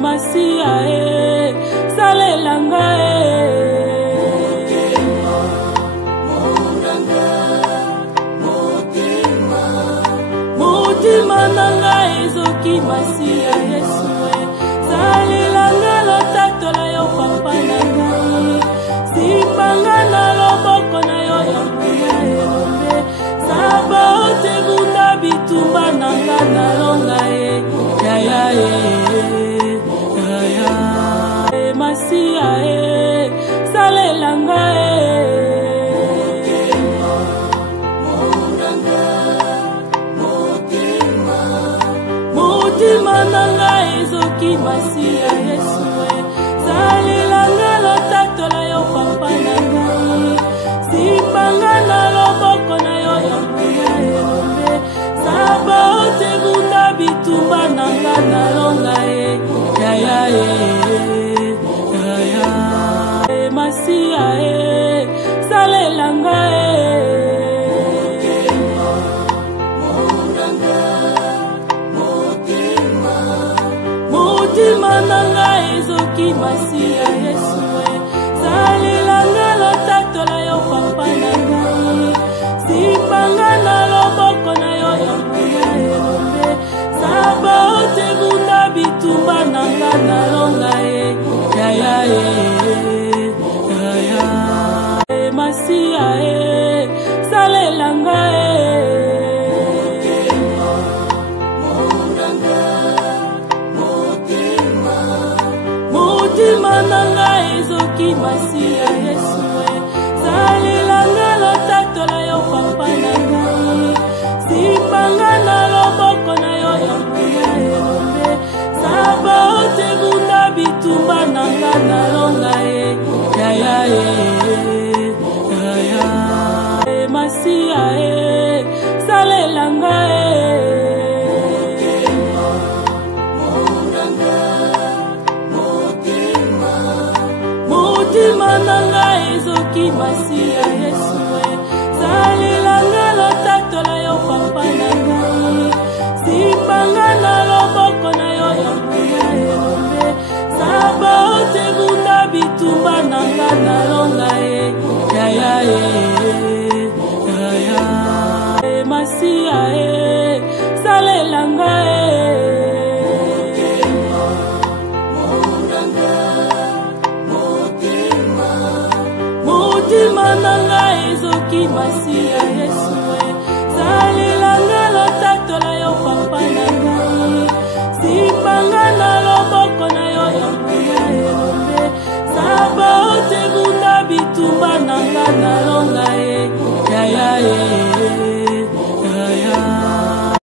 Masia salelanga mutima nanga ezoki Masia Yesu salelanga lotatola yo papa nanga sipanga na loboko na yo ya mbuya elombe saba ote bunda bitumba nanga na longa ya Masia salelanga mutima nanga ezoki Masia Yesu salelanga lotatola yo papa nanga sipanga na loboko na yo ya mbuya elombe saba ote bunda bitumba nanga na longa Masia salelanga mutima nanga ezoki Masia Yesu salelanga lotatola yo papa nanga sipanga na loboko na yo ya mbuya elombe saba ote bunda bitumba nanga na longa Masia salelanga mutima nanga ezoki Masia Yesu salelanga lotatola yo papa nanga sipanga na loboko na yo ya mbuya elombe saba ote bunda bitumba nanga na longa Masia salelanga mutima nanga ezoki Masia Yesu salelanga lotatola yo papa nanga sipanga na loboko na yo ya mbuya elombe saba ote bunda bitumba nanga na longa Masia salelanga mutima nanga ezoki Masia Yesu salelanga lotatola yo papa nanga sipanga na loboko na yo ya mbuya elombe saba ote bunda bitumba nanga na longa